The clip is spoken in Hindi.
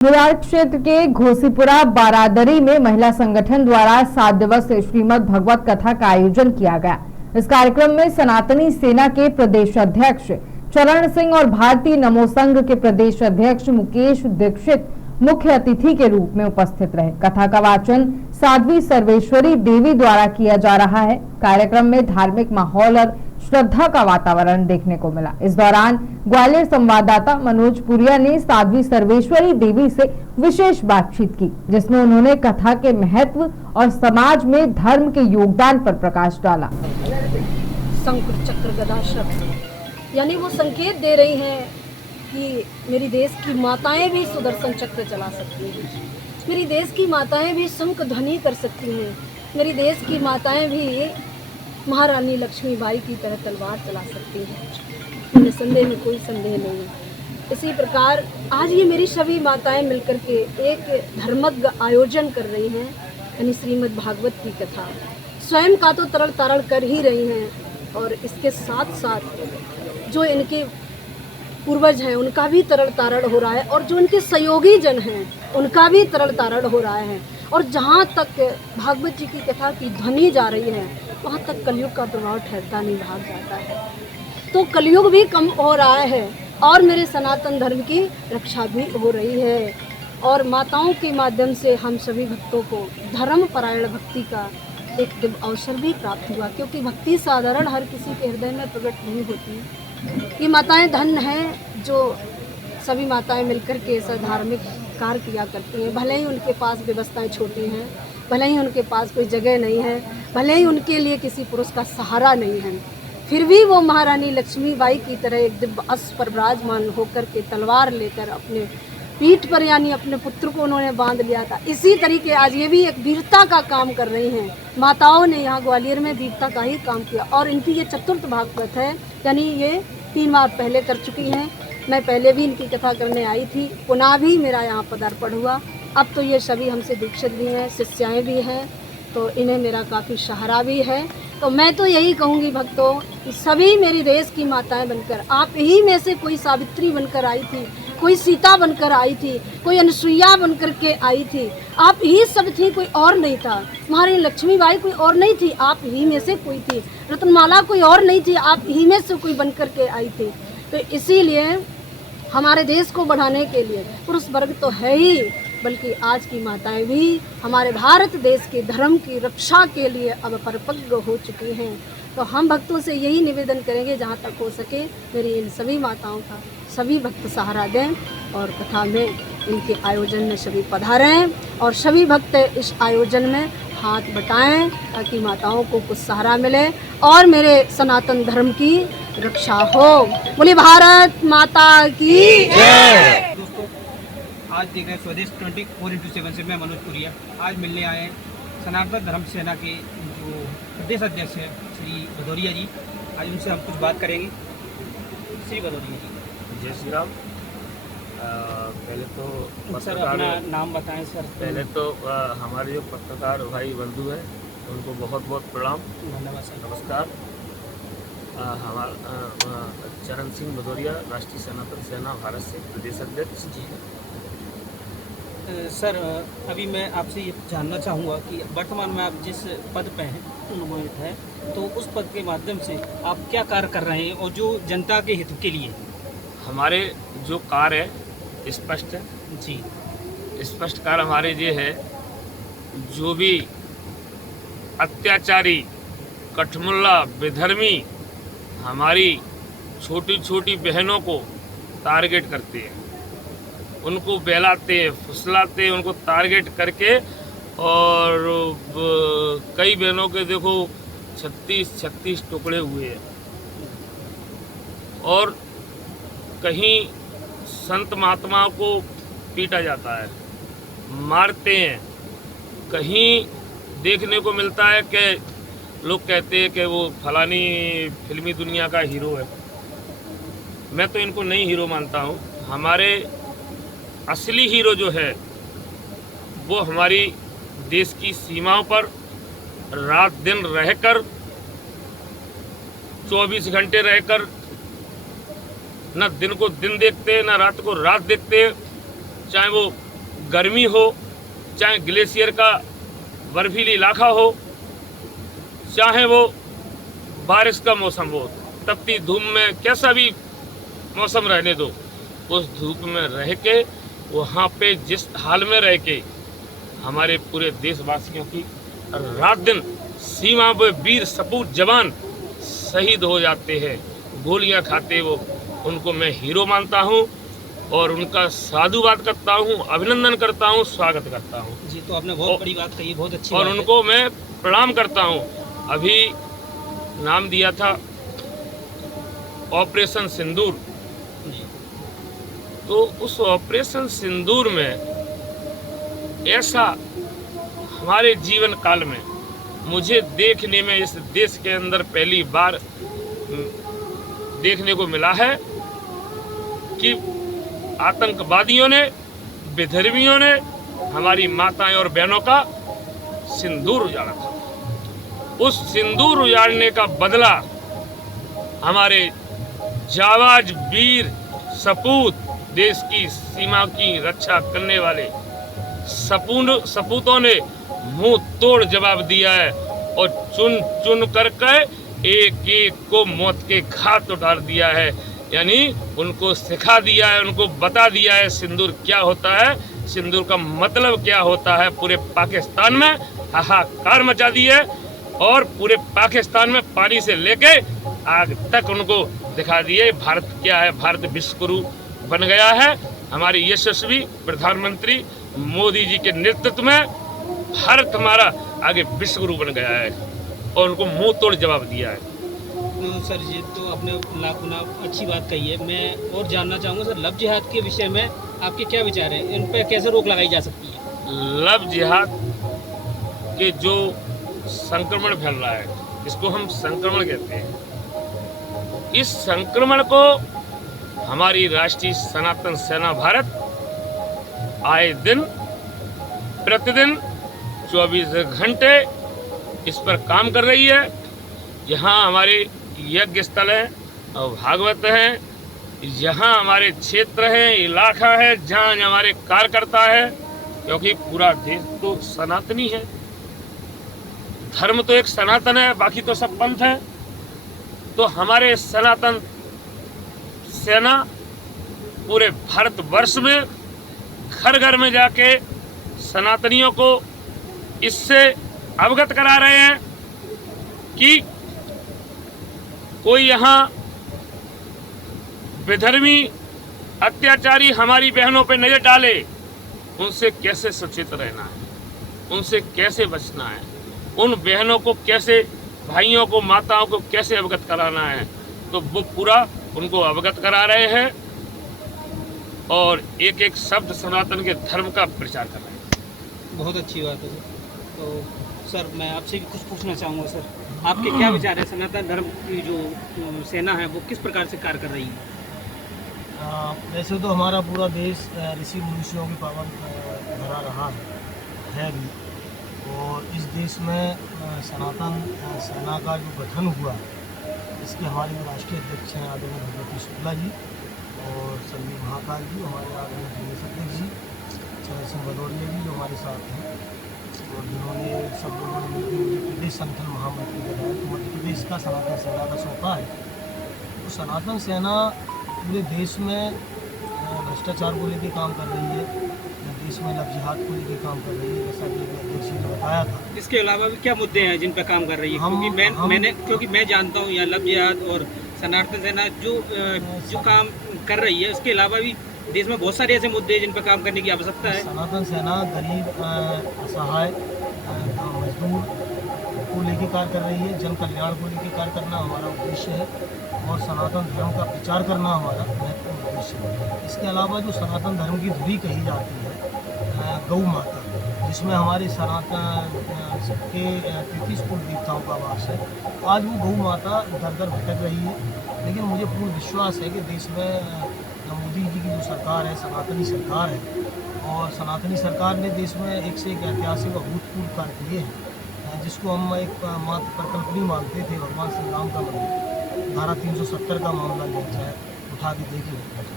मुरार क्षेत्र के घोसीपुरा बारादरी में महिला संगठन द्वारा 7 दिवसीय श्रीमद् भगवत कथा का आयोजन किया गया। इस कार्यक्रम में सनातनी सेना के प्रदेश अध्यक्ष चरण सिंह और भारतीय नमो संघ के प्रदेश अध्यक्ष मुकेश दीक्षित मुख्य अतिथि के रूप में उपस्थित रहे। कथा का वाचन साध्वी सर्वेश्वरी देवी द्वारा किया जा रहा है। कार्यक्रम में धार्मिक माहौल और श्रद्धा का वातावरण देखने को मिला। इस दौरान ग्वालियर संवाददाता मनोज पुरिया ने साध्वी सर्वेश्वरी देवी से विशेष बातचीत की, जिसमें उन्होंने कथा के महत्व और समाज में धर्म के योगदान पर प्रकाश डाला। शंकुर चक्र गदा शब्द यानी वो संकेत दे रही हैं कि मेरी देश की माताएं भी सुदर्शन चक्र चला सकती हैं, मेरी देश की माताएं भी शंख ध्वनि कर सकती हैं, मेरी देश की माताएं भी महारानी लक्ष्मीबाई की तरह तलवार चला सकती हैं। इनमें संदेह में कोई संदेह नहीं है। इसी प्रकार आज ये मेरी सभी माताएं मिलकर के एक धर्मज्ञ आयोजन कर रही हैं, यानी श्रीमद् भागवत की कथा स्वयं का तो तरल तारण कर ही रही हैं, और इसके साथ साथ जो इनके पूर्वज हैं उनका भी तरल तारण हो रहा है, और जो इनके सहयोगी जन हैं उनका भी तरल तारण हो रहा है। और जहाँ तक भागवत जी की कथा की ध्वनि जा रही है, वहाँ तक कलयुग का प्रभाव ठहरता नहीं, भाग जाता है। तो कलयुग भी कम हो रहा है और मेरे सनातन धर्म की रक्षा भी हो रही है। और माताओं के माध्यम से हम सभी भक्तों को धर्म परायण भक्ति का एक दिव्य अवसर भी प्राप्त हुआ, क्योंकि भक्ति साधारण हर किसी के हृदय में प्रकट नहीं होती। ये माताएं धन्य हैं जो सभी माताएं मिलकर के ऐसा धार्मिक कार्य किया करती हैं। भले ही उनके पास व्यवस्थाएं छोटी हैं, भले ही उनके पास कोई जगह नहीं है, भले ही उनके लिए किसी पुरुष का सहारा नहीं है, फिर भी वो महारानी लक्ष्मीबाई की तरह एक दिव्य अश्व पर विराजमान होकर के तलवार लेकर अपने पीठ पर यानी अपने पुत्र को उन्होंने बांध लिया था। इसी तरीके आज ये भी एक वीरता का काम कर रही हैं। माताओं ने यहाँ ग्वालियर में वीरता का ही काम किया, और इनकी ये चतुर्थ भागवत है, यानी ये 3 बार पहले कर चुकी हैं। मैं पहले भी इनकी कथा करने आई थी, पुनः भी मेरा यहाँ पदार्पण हुआ। अब तो ये सभी हमसे दीक्षित भी हैं, शिष्याएँ भी हैं, तो इन्हें मेरा काफ़ी सहारा भी है। तो मैं तो यही कहूँगी भक्तों कि सभी मेरी देश की माताएं बनकर, आप ही में से कोई सावित्री बनकर आई थी, कोई सीता बनकर आई थी, कोई अनुसुईया बनकर के आई थी, आप ही सब थी, कोई और नहीं था। महारानी लक्ष्मीबाई कोई और नहीं थी, आप ही में से कोई थी। रत्नमाला कोई और नहीं थी, आप ही में से कोई बनकर के आई थी। तो इसीलिए हमारे देश को बढ़ाने के लिए पुरुष वर्ग तो है ही, बल्कि आज की माताएं भी हमारे भारत देश के धर्म की रक्षा के लिए अब परिपक्व हो चुकी हैं। तो हम भक्तों से यही निवेदन करेंगे, जहाँ तक हो सके मेरी इन सभी माताओं का सभी भक्त सहारा दें, और कथा में इनके आयोजन में सभी पधारें, और सभी भक्त इस आयोजन में हाथ बटाएं, ताकि माताओं को कुछ सहारा मिले और मेरे सनातन धर्म की रक्षा हो। बोली भारत माता की जय। दोस्तों, आज देख रहे हैं स्वदेश 24/7 से मैं मनोज पुरिया। आज मिलने आए हैं सनातन धर्म सेना के जो प्रदेश अध्यक्ष हैं श्री भदौरिया जी। आज उनसे हम कुछ बात करेंगे। श्री भदौरिया जी, जय श्री राम। पहले तो सर अपना नाम बताएं सर। पहले तो हमारे जो पत्रकार भाई बंधु हैं उनको बहुत बहुत प्रणाम, धन्यवाद सर। नमस्कार। हमारा चरण सिंह भदौरिया, राष्ट्रीय सनातन सेना भारत से प्रदेश अध्यक्ष जी हैं। सर अभी मैं आपसे ये जानना चाहूँगा कि वर्तमान में आप जिस पद पे हैं अनुमानित है, तो उस पद के माध्यम से आप क्या कार्य कर रहे हैं, और जो जनता के हित के लिए हमारे जो कार्य है स्पष्ट है जी। स्पष्ट कार्य हमारे ये है, जो भी अत्याचारी कठमुल्ला विधर्मी हमारी छोटी छोटी बहनों को टारगेट करते हैं, उनको बहलाते हैं, फुसलाते हैं, उनको टारगेट करके, और कई बहनों के देखो 36 टुकड़े हुए हैं, और कहीं संत महात्माओं को पीटा जाता है, मारते हैं। कहीं देखने को मिलता है कि लोग कहते हैं कि वो फलानी फिल्मी दुनिया का हीरो है। मैं तो इनको नहीं हीरो मानता हूँ। हमारे असली हीरो जो है वो हमारी देश की सीमाओं पर रात दिन रहकर, 24 घंटे रहकर, न दिन को दिन देखते हैं, न रात को रात देखते हैं, चाहे वो गर्मी हो, चाहे ग्लेशियर का बर्फीली इलाका हो, चाहे वो बारिश का मौसम हो, तपती धूप में कैसा भी मौसम रहने दो, उस धूप में रह के वहाँ पे जिस हाल में रह के हमारे पूरे देशवासियों की रात दिन सीमा पे वीर सपूत जवान शहीद हो जाते हैं, गोलियां खाते वो, उनको मैं हीरो मानता हूँ और उनका साधुवाद करता हूँ, अभिनंदन करता हूँ, स्वागत करता हूँ जी। तो आपने बहुत बड़ी बात कही, बहुत अच्छी और बात है। उनको मैं प्रणाम करता हूँ। अभी नाम दिया था ऑपरेशन सिंदूर, जी तो उस ऑपरेशन सिंदूर में ऐसा हमारे जीवन काल में मुझे देखने में इस देश के अंदर पहली बार देखने को मिला है कि आतंकवादियों ने, विधर्मियों ने हमारी माताएं और बहनों का सिंदूर उजाड़ा था। उस सिंदूर उजाड़ने का बदला हमारे जाबाज वीर सपूत, देश की सीमा की रक्षा करने वाले सपूतों ने मुंह तोड़ जवाब दिया है और चुन चुन करके एक एक को मौत के घाट उतार दिया है। यानी उनको सिखा दिया है, उनको बता दिया है सिंदूर क्या होता है, सिंदूर का मतलब क्या होता है। पूरे पाकिस्तान में हाहाकार मचा दी है और पूरे पाकिस्तान में पानी से लेके आग तक उनको दिखा दिए भारत क्या है। भारत विश्वगुरु बन गया है। हमारी यशस्वी प्रधानमंत्री मोदी जी के नेतृत्व में भारत हमारा आगे विश्वगुरु बन गया है और उनको मुंह तोड़ जवाब दिया है। सर जी, तो आपने लाखों अच्छी बात कही है। मैं और जानना चाहूँगा सर, लव जिहाद के विषय में आपके क्या विचार हैं? इन पर कैसे रोक लगाई जा सकती है? लव जिहाद के जो संक्रमण फैल रहा है, इसको हम संक्रमण कहते हैं। इस संक्रमण को हमारी राष्ट्रीय सनातन सेना भारत आए दिन प्रतिदिन 24 घंटे इस पर काम कर रही है। यहाँ हमारे यज्ञ स्थल है और भागवत है, यहाँ हमारे क्षेत्र है, इलाका है, जहाँ हमारे कार्यकर्ता है, क्योंकि पूरा देश तो सनातनी है। धर्म तो एक सनातन है, बाकी तो सब पंथ है। तो हमारे सनातन सेना पूरे भारतवर्ष में घर घर में जाके सनातनियों को इससे अवगत करा रहे हैं कि कोई यहाँ विधर्मी अत्याचारी हमारी बहनों पर नजर डाले, उनसे कैसे सचेत रहना है, उनसे कैसे बचना है, उन बहनों को कैसे, भाइयों को, माताओं को कैसे अवगत कराना है। तो वो पूरा उनको अवगत करा रहे हैं और एक एक शब्द सनातन के धर्म का प्रचार कर रहे हैं। बहुत अच्छी बात है सर। तो सर, मैं आपसे भी कुछ पूछना चाहूँगा सर, आपके क्या विचार है? सनातन धर्म की जो सेना है वो किस प्रकार से कार्य कर रही है? वैसे तो हमारा पूरा देश ऋषि मुनियों की पावन भरा रहा है भी, और इस देश में सनातन सेना का जो गठन हुआ, इसके हमारे जो राष्ट्रीय अध्यक्ष हैं आदरणीय भगवती शुक्ला जी और संदीप महाकाल जी, हमारे आदरणीय प्रदेश अध्यक्ष जी चरण सिंह भदौरिया जी जो हमारे साथ हैं, और जिन्होंने सब लोगों ने मिलकर मुझे प्रदेश संगठन महामंत्री बनाया। तो मध्य प्रदेश का सनातन सेना का सौंपा है। तो सनातन सेना पूरे देश में भ्रष्टाचार को लेकर काम कर रही है, देश में लव जिहाद को लेकर काम कर रही है, जैसा कि अध्यक्ष ने बताया था। इसके अलावा भी क्या मुद्दे हैं जिन पर काम कर रही है? क्योंकि मैं जानता हूँ यहाँ लव जिहाद और सनातन सेना जो काम कर रही है, उसके अलावा भी देश में बहुत सारे ऐसे मुद्दे हैं जिन पर काम करने की आवश्यकता है। सनातन सेना गरीब, असहाय, मजदूर को लेकर कार्य कर रही है। जन कल्याण को लेकर कार्य करना हमारा उद्देश्य है और सनातन धर्म का प्रचार करना हमारा महत्वपूर्ण उद्देश्य है। इसके अलावा जो सनातन धर्म की धुरी कही जाती है गौ माता, जिसमें हमारे सनातन के 33 कुल देवताओं का वास है, आज वो गौ माता दर दर भटक रही है। लेकिन मुझे पूर्ण विश्वास है कि देश में मोदी जी की जो सरकार है, सनातनी सरकार है, और सनातनी सरकार ने देश में एक से एक ऐतिहासिक अभूतपूर्व कार्य किए हैं, जिसको हम एक मात्र परिकल्पना मानते थे। भगवान श्री राम का मंदिर, धारा 370 का मामला लिया जाए, उठा के देखिए।